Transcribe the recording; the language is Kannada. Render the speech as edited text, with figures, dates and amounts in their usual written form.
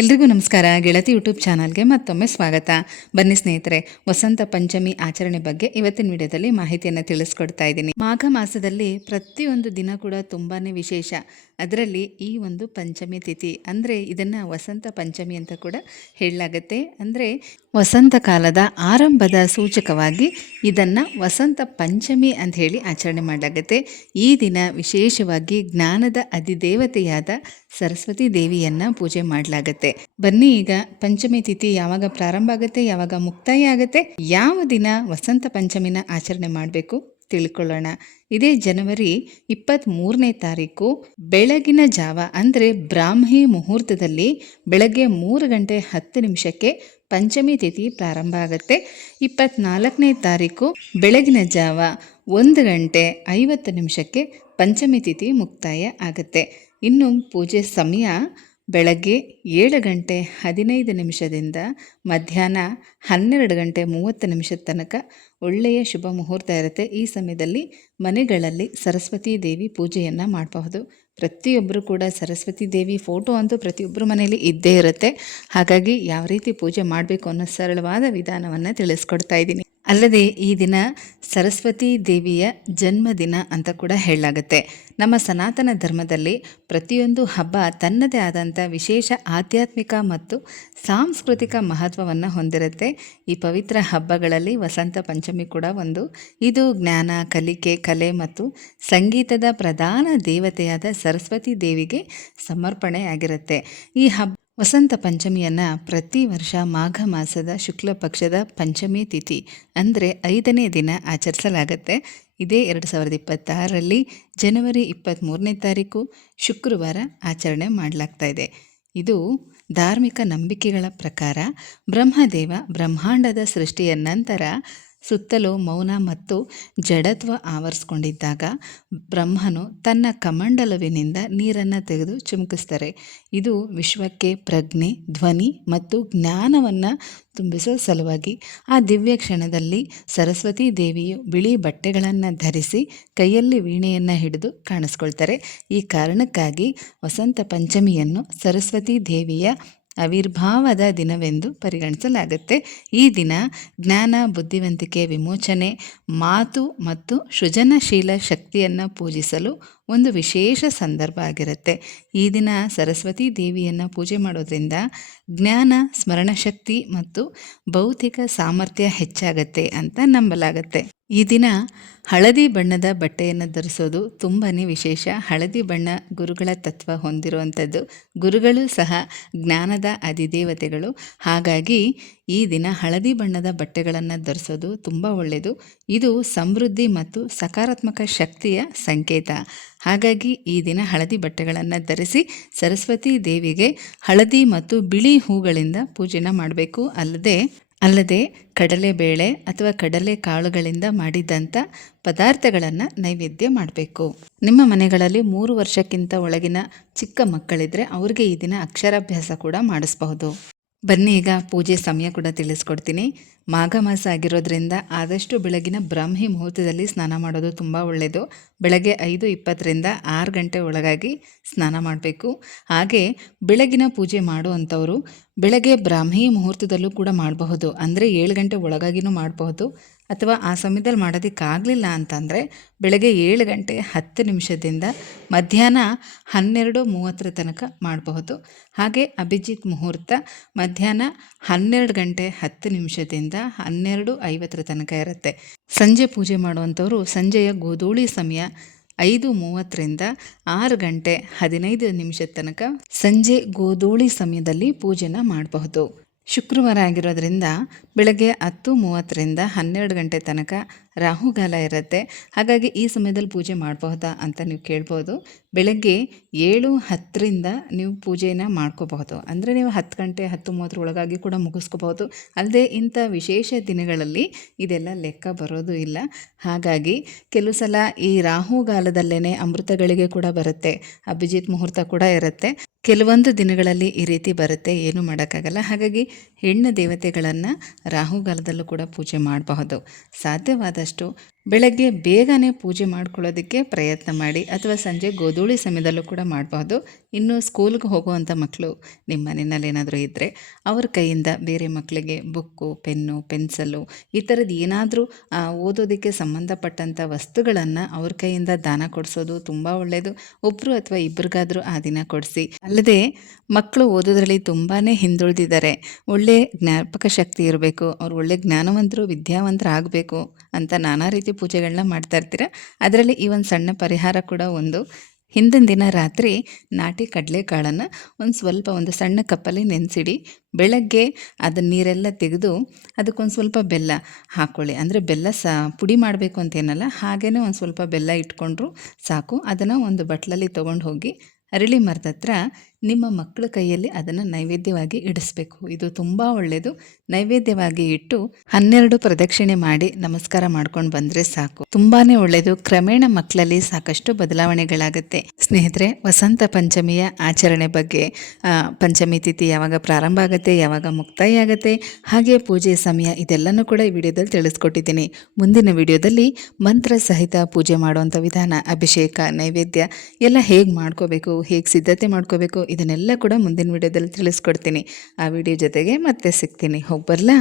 ಎಲ್ರಿಗೂ ನಮಸ್ಕಾರ. ಗೆಳತಿ ಯೂಟ್ಯೂಬ್ ಚಾನಲ್ಗೆ ಮತ್ತೊಮ್ಮೆ ಸ್ವಾಗತ. ಬನ್ನಿ ಸ್ನೇಹಿತರೆ, ವಸಂತ ಪಂಚಮಿ ಆಚರಣೆ ಬಗ್ಗೆ ಇವತ್ತಿನ ವಿಡಿಯೋದಲ್ಲಿ ಮಾಹಿತಿಯನ್ನು ತಿಳಿಸ್ಕೊಡ್ತಾ ಇದ್ದೀನಿ. ಮಾಘ ಮಾಸದಲ್ಲಿ ಪ್ರತಿಯೊಂದು ದಿನ ಕೂಡ ತುಂಬಾ ವಿಶೇಷ. ಅದರಲ್ಲಿ ಈ ಒಂದು ಪಂಚಮಿ ತಿಥಿ ಅಂದರೆ ಇದನ್ನು ವಸಂತ ಪಂಚಮಿ ಅಂತ ಕೂಡ ಹೇಳಲಾಗುತ್ತೆ. ಅಂದರೆ ವಸಂತ ಕಾಲದ ಆರಂಭದ ಸೂಚಕವಾಗಿ ಇದನ್ನು ವಸಂತ ಪಂಚಮಿ ಅಂತ ಹೇಳಿ ಆಚರಣೆ ಮಾಡಲಾಗುತ್ತೆ. ಈ ದಿನ ವಿಶೇಷವಾಗಿ ಜ್ಞಾನದ ಅಧಿದೇವತೆಯಾದ ಸರಸ್ವತಿ ದೇವಿಯನ್ನು ಪೂಜೆ ಮಾಡಲಾಗುತ್ತೆ. ಬನ್ನಿ ಈಗ ಪಂಚಮಿ ತಿಥಿ ಯಾವಾಗ ಪ್ರಾರಂಭ ಆಗುತ್ತೆ, ಯಾವಾಗ ಮುಕ್ತಾಯ ಆಗುತ್ತೆ, ಯಾವ ದಿನ ವಸಂತ ಪಂಚಮಿನ ಆಚರಣೆ ಮಾಡಬೇಕು ತಿಳ್ಕೊಳ್ಳೋಣ. ಇದೇ ಜನವರಿ 23ನೇ ತಾರೀಕು ಬೆಳಗಿನ ಜಾವ ಅಂದರೆ ಬ್ರಾಹ್ಮಿ ಮುಹೂರ್ತದಲ್ಲಿ ಬೆಳಗ್ಗೆ 3 ಗಂಟೆ 10 ನಿಮಿಷಕ್ಕೆ ಪಂಚಮಿ ತಿಥಿ ಪ್ರಾರಂಭ ಆಗುತ್ತೆ. 24ನೇ ತಾರೀಕು ಬೆಳಗಿನ ಜಾವ 1 ಗಂಟೆ 50 ನಿಮಿಷಕ್ಕೆ ಪಂಚಮಿ ತಿಥಿ ಮುಕ್ತಾಯ ಆಗುತ್ತೆ. ಇನ್ನು ಪೂಜೆ ಸಮಯ ಬೆಳಗ್ಗೆ 7 ಗಂಟೆ 15 ನಿಮಿಷದಿಂದ ಮಧ್ಯಾಹ್ನ 12 ಗಂಟೆ 30 ನಿಮಿಷದ ತನಕ ಒಳ್ಳೆಯ ಶುಭ ಮುಹೂರ್ತ ಇರುತ್ತೆ. ಈ ಸಮಯದಲ್ಲಿ ಮನೆಗಳಲ್ಲಿ ಸರಸ್ವತಿ ದೇವಿ ಪೂಜೆಯನ್ನು ಮಾಡಬಹುದು. ಪ್ರತಿಯೊಬ್ಬರು ಕೂಡ ಸರಸ್ವತಿ ದೇವಿ ಫೋಟೋ ಅಂತೂ ಪ್ರತಿಯೊಬ್ಬರ ಮನೆಯಲ್ಲಿ ಇದ್ದೇ ಇರುತ್ತೆ. ಹಾಗಾಗಿ ಯಾವ ರೀತಿ ಪೂಜೆ ಮಾಡಬೇಕು ಅನ್ನೋ ಸರಳವಾದ ವಿಧಾನವನ್ನು ತಿಳಿಸ್ಕೊಡ್ತಾ ಇದ್ದೀನಿ. ಅಲ್ಲದೆ ಈ ದಿನ ಸರಸ್ವತಿ ದೇವಿಯ ಜನ್ಮದಿನ ಅಂತ ಕೂಡ ಹೇಳಲಾಗುತ್ತೆ. ನಮ್ಮ ಸನಾತನ ಧರ್ಮದಲ್ಲಿ ಪ್ರತಿಯೊಂದು ಹಬ್ಬ ತನ್ನದೇ ಆದಂಥ ವಿಶೇಷ ಆಧ್ಯಾತ್ಮಿಕ ಮತ್ತು ಸಾಂಸ್ಕೃತಿಕ ಮಹತ್ವವನ್ನು ಹೊಂದಿರುತ್ತೆ. ಈ ಪವಿತ್ರ ಹಬ್ಬಗಳಲ್ಲಿ ವಸಂತ ಪಂಚಮಿ ಕೂಡ ಒಂದು. ಇದು ಜ್ಞಾನ, ಕಲಿಕೆ, ಕಲೆ ಮತ್ತು ಸಂಗೀತದ ಪ್ರಧಾನ ದೇವತೆಯಾದ ಸರಸ್ವತಿ ದೇವಿಗೆ ಸಮರ್ಪಣೆಯಾಗಿರುತ್ತೆ. ಈ ವಸಂತ ಪಂಚಮಿಯನ್ನು ಪ್ರತಿ ವರ್ಷ ಮಾಘ ಮಾಸದ ಶುಕ್ಲ ಪಕ್ಷದ ಪಂಚಮಿ ತಿಥಿ ಅಂದರೆ 5ನೇ ದಿನ ಆಚರಿಸಲಾಗುತ್ತೆ. ಇದೇ 2026ರಲ್ಲಿ ಜನವರಿ 23ನೇ ತಾರೀಕು ಶುಕ್ರವಾರ ಆಚರಣೆ ಮಾಡಲಾಗ್ತಾ ಇದೆ. ಇದು ಧಾರ್ಮಿಕ ನಂಬಿಕೆಗಳ ಪ್ರಕಾರ ಬ್ರಹ್ಮದೇವ ಬ್ರಹ್ಮಾಂಡದ ಸೃಷ್ಟಿಯ ನಂತರ ಸುತ್ತಲೂ ಮೌನ ಮತ್ತು ಜಡತ್ವ ಆವರಿಸ್ಕೊಂಡಿದ್ದಾಗ ಬ್ರಹ್ಮನು ತನ್ನ ಕಮಂಡಲವಿನಿಂದ ನೀರನ್ನು ತೆಗೆದು ಚಿಮುಕಿಸ್ತಾರೆ. ಇದು ವಿಶ್ವಕ್ಕೆ ಪ್ರಜ್ಞೆ, ಧ್ವನಿ ಮತ್ತು ಜ್ಞಾನವನ್ನು ತುಂಬಿಸೋ ಸಲುವಾಗಿ ಆ ದಿವ್ಯ ಕ್ಷಣದಲ್ಲಿ ಸರಸ್ವತಿ ದೇವಿಯು ಬಿಳಿ ಬಟ್ಟೆಗಳನ್ನು ಧರಿಸಿ ಕೈಯಲ್ಲಿ ವೀಣೆಯನ್ನು ಹಿಡಿದು ಕಾಣಿಸ್ಕೊಳ್ತಾರೆ. ಈ ಕಾರಣಕ್ಕಾಗಿ ವಸಂತ ಪಂಚಮಿಯನ್ನು ಸರಸ್ವತಿ ದೇವಿಯ ಆವಿರ್ಭಾವದ ದಿನವೆಂದು ಪರಿಗಣಿಸಲಾಗುತ್ತೆ. ಈ ದಿನ ಜ್ಞಾನ, ಬುದ್ಧಿವಂತಿಕೆ, ವಿಮೋಚನೆ, ಮಾತು ಮತ್ತು ಸೃಜನಶೀಲ ಶಕ್ತಿಯನ್ನು ಪೂಜಿಸಲು ಒಂದು ವಿಶೇಷ ಸಂದರ್ಭ ಆಗಿರುತ್ತೆ. ಈ ದಿನ ಸರಸ್ವತಿ ದೇವಿಯನ್ನು ಪೂಜೆ ಮಾಡೋದ್ರಿಂದ ಜ್ಞಾನ, ಸ್ಮರಣಶಕ್ತಿ ಮತ್ತು ಬೌದ್ಧಿಕ ಸಾಮರ್ಥ್ಯ ಹೆಚ್ಚಾಗತ್ತೆ ಅಂತ ನಂಬಲಾಗತ್ತೆ. ಈ ದಿನ ಹಳದಿ ಬಣ್ಣದ ಬಟ್ಟೆಯನ್ನು ಧರಿಸೋದು ತುಂಬಾ ವಿಶೇಷ. ಹಳದಿ ಬಣ್ಣ ಗುರುಗಳ ತತ್ವ ಹೊಂದಿರುವಂಥದ್ದು. ಗುರುಗಳು ಸಹ ಜ್ಞಾನದ ಅಧಿದೇವತೆಗಳು. ಹಾಗಾಗಿ ಈ ದಿನ ಹಳದಿ ಬಣ್ಣದ ಬಟ್ಟೆಗಳನ್ನು ಧರಿಸೋದು ತುಂಬ ಒಳ್ಳೆಯದು. ಇದು ಸಮೃದ್ಧಿ ಮತ್ತು ಸಕಾರಾತ್ಮಕ ಶಕ್ತಿಯ ಸಂಕೇತ. ಹಾಗಾಗಿ ಈ ದಿನ ಹಳದಿ ಬಟ್ಟೆಗಳನ್ನು ಧರಿಸಿ ಸರಸ್ವತಿ ದೇವಿಗೆ ಹಳದಿ ಮತ್ತು ಬಿಳಿ ಹೂಗಳಿಂದ ಪೂಜೆನ ಮಾಡಬೇಕು. ಅಲ್ಲದೆ ಕಡಲೆಬೇಳೆ ಅಥವಾ ಕಡಲೆ ಕಾಳುಗಳಿಂದ ಮಾಡಿದಂಥ ಪದಾರ್ಥಗಳನ್ನು ನೈವೇದ್ಯ ಮಾಡಬೇಕು. ನಿಮ್ಮ ಮನೆಗಳಲ್ಲಿ 3 ವರ್ಷಕ್ಕಿಂತ ಒಳಗಿನ ಚಿಕ್ಕ ಮಕ್ಕಳಿದ್ರೆ ಅವ್ರಿಗೆ ಈ ದಿನ ಅಕ್ಷರಾಭ್ಯಾಸ ಕೂಡ ಮಾಡಿಸಬಹುದು. ಬನ್ನಿ ಈಗ ಪೂಜೆ ಸಮಯ ಕೂಡ ತಿಳಿಸ್ಕೊಡ್ತೀನಿ. ಮಾಘ ಮಾಸ ಆಗಿರೋದ್ರಿಂದ ಆದಷ್ಟು ಬೆಳಗಿನ ಬ್ರಾಹ್ಮಿ ಮುಹೂರ್ತದಲ್ಲಿ ಸ್ನಾನ ಮಾಡೋದು ತುಂಬ ಒಳ್ಳೆಯದು. ಬೆಳಗ್ಗೆ 5:20ರಿಂದ 6 ಗಂಟೆ ಒಳಗಾಗಿ ಸ್ನಾನ ಮಾಡಬೇಕು. ಹಾಗೆ ಬೆಳಗಿನ ಪೂಜೆ ಮಾಡುವಂಥವರು ಬೆಳಗ್ಗೆ ಬ್ರಾಹ್ಮಿ ಮುಹೂರ್ತದಲ್ಲೂ ಕೂಡ ಮಾಡಬಹುದು. ಅಂದರೆ 7 ಗಂಟೆ ಒಳಗಾಗಿನೂ ಮಾಡಬಹುದು. ಅಥವಾ ಆ ಸಮಯದಲ್ಲಿ ಮಾಡೋದಕ್ಕಾಗಲಿಲ್ಲ ಅಂತಂದರೆ ಬೆಳಗ್ಗೆ 7 ಗಂಟೆ 10 ನಿಮಿಷದಿಂದ ಮಧ್ಯಾಹ್ನ 12:30 ತನಕ ಮಾಡಬಹುದು. ಹಾಗೆ ಅಭಿಜಿತ್ ಮುಹೂರ್ತ ಮಧ್ಯಾಹ್ನ 12 ಗಂಟೆ 10 ನಿಮಿಷದಿಂದ 12:50 ತನಕ ಇರುತ್ತೆ. ಸಂಜೆ ಪೂಜೆ ಮಾಡುವಂಥವರು ಸಂಜೆಯ ಗೋಧೂಳಿ ಸಮಯ 5:30ರಿಂದ 6 ಗಂಟೆ 15 ನಿಮಿಷದ ತನಕ ಸಂಜೆ ಗೋಧೂಳಿ ಸಮಯದಲ್ಲಿ ಪೂಜೆನ ಮಾಡಬಹುದು. ಶುಕ್ರವಾರ ಆಗಿರೋದ್ರಿಂದ ಬೆಳಗ್ಗೆ 10:30ರಿಂದ 12 ಗಂಟೆ ತನಕ ರಾಹುಗಾಲ ಇರುತ್ತೆ. ಹಾಗಾಗಿ ಈ ಸಮಯದಲ್ಲಿ ಪೂಜೆ ಮಾಡಬಹುದಾ ಅಂತ ನೀವು ಕೇಳ್ಬೋದು. ಬೆಳಗ್ಗೆ 7:10ರಿಂದ ನೀವು ಪೂಜೆನ ಮಾಡ್ಕೋಬಹುದು. ಅಂದರೆ ನೀವು 10 ಗಂಟೆ 10:30 ಒಳಗಾಗಿ ಕೂಡ ಮುಗಿಸ್ಕೋಬಹುದು. ಅಲ್ಲದೆ ಇಂಥ ವಿಶೇಷ ದಿನಗಳಲ್ಲಿ ಇದೆಲ್ಲ ಲೆಕ್ಕ ಬರೋದು ಇಲ್ಲ. ಹಾಗಾಗಿ ಕೆಲವು ಸಲ ಈ ರಾಹುಗಾಲದಲ್ಲೇ ಅಮೃತಗಳಿಗೆ ಕೂಡ ಬರುತ್ತೆ, ಅಭಿಜಿತ್ ಮುಹೂರ್ತ ಕೂಡ ಇರುತ್ತೆ. ಕೆಲವೊಂದು ದಿನಗಳಲ್ಲಿ ಈ ರೀತಿ ಬರುತ್ತೆ, ಏನೂ ಮಾಡೋಕ್ಕಾಗಲ್ಲ. ಹಾಗಾಗಿ ಹೆಣ್ಣು ದೇವತೆಗಳನ್ನು ರಾಹುಗಾಲದಲ್ಲೂ ಕೂಡ ಪೂಜೆ ಮಾಡಬಹುದು. ಸಾಧ್ಯವಾದಷ್ಟು ಬೆಳಗ್ಗೆ ಬೇಗನೆ ಪೂಜೆ ಮಾಡ್ಕೊಳ್ಳೋದಕ್ಕೆ ಪ್ರಯತ್ನ ಮಾಡಿ, ಅಥವಾ ಸಂಜೆ ಗೋಧೂಳಿ ಸಮಯದಲ್ಲೂ ಕೂಡ ಮಾಡಬಹುದು. ಇನ್ನು ಸ್ಕೂಲ್ಗೆ ಹೋಗುವಂಥ ಮಕ್ಕಳು ನಿಮ್ಮ ಮನೆಯಲ್ಲಿ ಏನಾದರೂ ಇದ್ದರೆ ಅವ್ರ ಕೈಯಿಂದ ಬೇರೆ ಮಕ್ಕಳಿಗೆ ಬುಕ್ಕು, ಪೆನ್ನು, ಪೆನ್ಸಿಲು ಈ ಥರದ್ದು ಏನಾದರೂ ಓದೋದಕ್ಕೆ ಸಂಬಂಧಪಟ್ಟಂಥ ವಸ್ತುಗಳನ್ನು ಅವ್ರ ಕೈಯಿಂದ ದಾನ ಕೊಡಿಸೋದು ತುಂಬ ಒಳ್ಳೆಯದು. ಒಬ್ಬರು ಅಥವಾ ಇಬ್ಬರಿಗಾದರೂ ಆ ದಿನ ಕೊಡಿಸಿ. ಅಲ್ಲದೆ ಮಕ್ಕಳು ಓದೋದ್ರಲ್ಲಿ ತುಂಬಾ ಹಿಂದುಳಿದಿದ್ದಾರೆ, ಒಳ್ಳೆ ಜ್ಞಾಪಕ ಶಕ್ತಿ ಇರಬೇಕು, ಅವ್ರು ಒಳ್ಳೆ ಜ್ಞಾನವಂತರು, ವಿದ್ಯಾವಂತರು ಆಗಬೇಕು ಅಂತ ನಾನಾ ರೀತಿ ಪೂಜೆಗಳನ್ನ ಮಾಡ್ತಾ ಇರ್ತೀರ. ಅದರಲ್ಲಿ ಈ ಒಂದು ಸಣ್ಣ ಪರಿಹಾರ ಕೂಡ ಒಂದು. ಹಿಂದಿನ ದಿನ ರಾತ್ರಿ ನಾಟಿ ಕಡಲೆಕಾಳನ್ನು ಒಂದು ಸಣ್ಣ ಕಪ್ಪಲ್ಲಿ ನೆನೆಸಿಡಿ. ಬೆಳಗ್ಗೆ ಅದನ್ನ ನೀರೆಲ್ಲ ತೆಗೆದು ಅದಕ್ಕೊಂದು ಸ್ವಲ್ಪ ಬೆಲ್ಲ ಹಾಕ್ಕೊಳ್ಳಿ. ಅಂದರೆ ಬೆಲ್ಲ ಪುಡಿ ಮಾಡಬೇಕು ಅಂತೇನಲ್ಲ, ಹಾಗೇ ಒಂದು ಸ್ವಲ್ಪ ಬೆಲ್ಲ ಇಟ್ಕೊಂಡ್ರು ಸಾಕು. ಅದನ್ನು ಒಂದು ಬಟ್ಲಲ್ಲಿ ತೊಗೊಂಡು ಹೋಗಿ ಅರಳಿ ಮರದ ಹತ್ರ ನಿಮ್ಮ ಮಕ್ಕಳ ಕೈಯಲ್ಲಿ ಅದನ್ನು ನೈವೇದ್ಯವಾಗಿ ಇಡಿಸ್ಬೇಕು. ಇದು ತುಂಬ ಒಳ್ಳೆಯದು. ನೈವೇದ್ಯವಾಗಿ ಇಟ್ಟು 12 ಪ್ರದಕ್ಷಿಣೆ ಮಾಡಿ ನಮಸ್ಕಾರ ಮಾಡ್ಕೊಂಡು ಬಂದರೆ ಸಾಕು. ತುಂಬಾ ಒಳ್ಳೆಯದು. ಕ್ರಮೇಣ ಮಕ್ಕಳಲ್ಲಿ ಸಾಕಷ್ಟು ಬದಲಾವಣೆಗಳಾಗುತ್ತೆ. ಸ್ನೇಹಿತರೆ, ವಸಂತ ಪಂಚಮಿಯ ಆಚರಣೆ ಬಗ್ಗೆ, ಪಂಚಮಿ ತಿಥಿ ಯಾವಾಗ ಪ್ರಾರಂಭ ಆಗುತ್ತೆ, ಯಾವಾಗ ಮುಕ್ತಾಯ ಆಗುತ್ತೆ, ಹಾಗೆ ಪೂಜೆ ಸಮಯ, ಇದೆಲ್ಲನೂ ಕೂಡ ಈ ವಿಡಿಯೋದಲ್ಲಿ ತಿಳಿಸ್ಕೊಟ್ಟಿದ್ದೀನಿ. ಮುಂದಿನ ವಿಡಿಯೋದಲ್ಲಿ ಮಂತ್ರ ಸಹಿತ ಪೂಜೆ ಮಾಡುವಂಥ ವಿಧಾನ, ಅಭಿಷೇಕ, ನೈವೇದ್ಯ ಎಲ್ಲ ಹೇಗೆ ಮಾಡ್ಕೋಬೇಕು, ಹೇಗೆ ಸಿದ್ಧತೆ ಮಾಡ್ಕೋಬೇಕು, ಇದನ್ನೆಲ್ಲ ಕೂಡ ಮುಂದಿನ ವಿಡಿಯೋದಲ್ಲಿ ತಿಳಿಸ್ಕೊಡ್ತೀನಿ. ಆ ವಿಡಿಯೋ ಜೊತೆಗೆ ಮತ್ತೆ ಸಿಗ್ತೀನಿ. ಹೋಗಿ ಬರಲಾ?